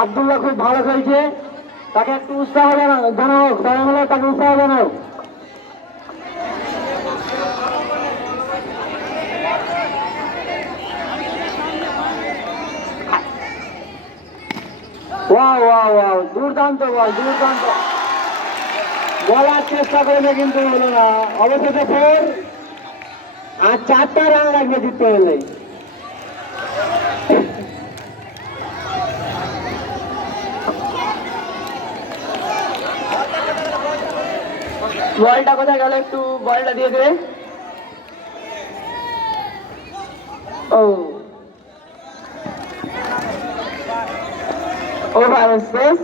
আব্দুল্লাহ খুব ভালো খেলছে, তাকে একটু উৎসাহ জানাও, দয়া হলে তাকে উৎসাহ জানাও। ওয়াও ওয়াও ওয়াও, দুর্দান্ত বল, দুর্দান্ত বলার চেষ্টা করেছে কিন্তু হলো না। অবশেষে 4 আর 4টা রান লাগবে জিততে হলে। বলটা কোথায় গেল, একটু বলটা দিয়ে দেবে। ও ওভার শেষ।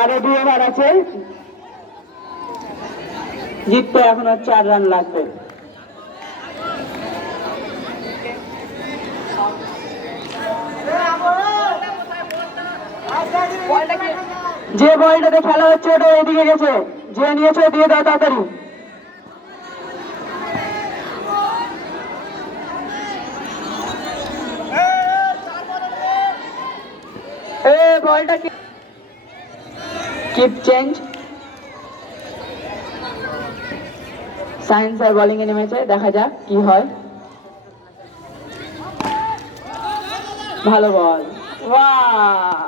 আরো 2 ওভার আছে, জিততে এখনো 4 রান লাগবে। যে বলটাতে খেলা হচ্ছে ওটা এদিকে গেছে, যে নিয়েছে দিয়ে দাও তাড়াতাড়ি। বলটা কিপ চেঞ্জ। সায়েন্স আর বোলিং এ নেমেছে, দেখা যাক কি হয়। ভালো বল, বাহ!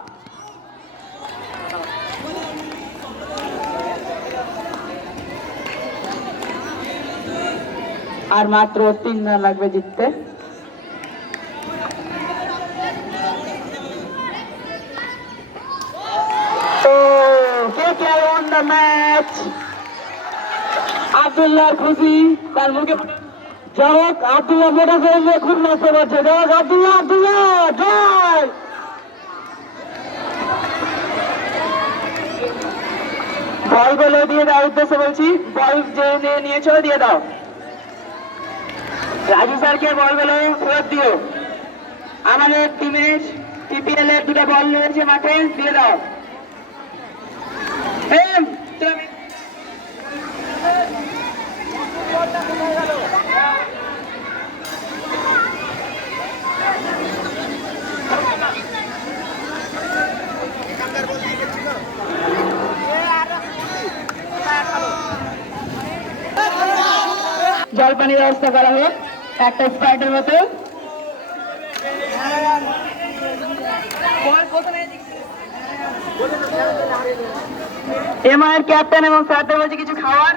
আর মাত্র 3 রান লাগবে জিততে। ম্যাচ আব্দুল্লাহ খুশি, তার মুখে যাই হোক। আব্দুল্লাহ মোটা ফেললে খুব নষ্ট করছে। যাই হোক, আব্দুল্লাহ আব্দুল্লাহ জয়। বলগুলো দিয়ে দেওয়ার উদ্দেশ্যে বলছি, বল যে নিয়েছো দিয়ে দাও। রাজু স্যারকে বলগুলো ফেরত দিও। আমাদের টিমের টিপিএল এর 2টা বল রয়েছে মাঠে, দিয়ে দাও। জলপানির ব্যবস্থা করা হোক একটা স্প্রাইটের মতো। এমআইয়ের ক্যাপ্টেন এবং স্যারদের বলছে কিছু খাওয়ার।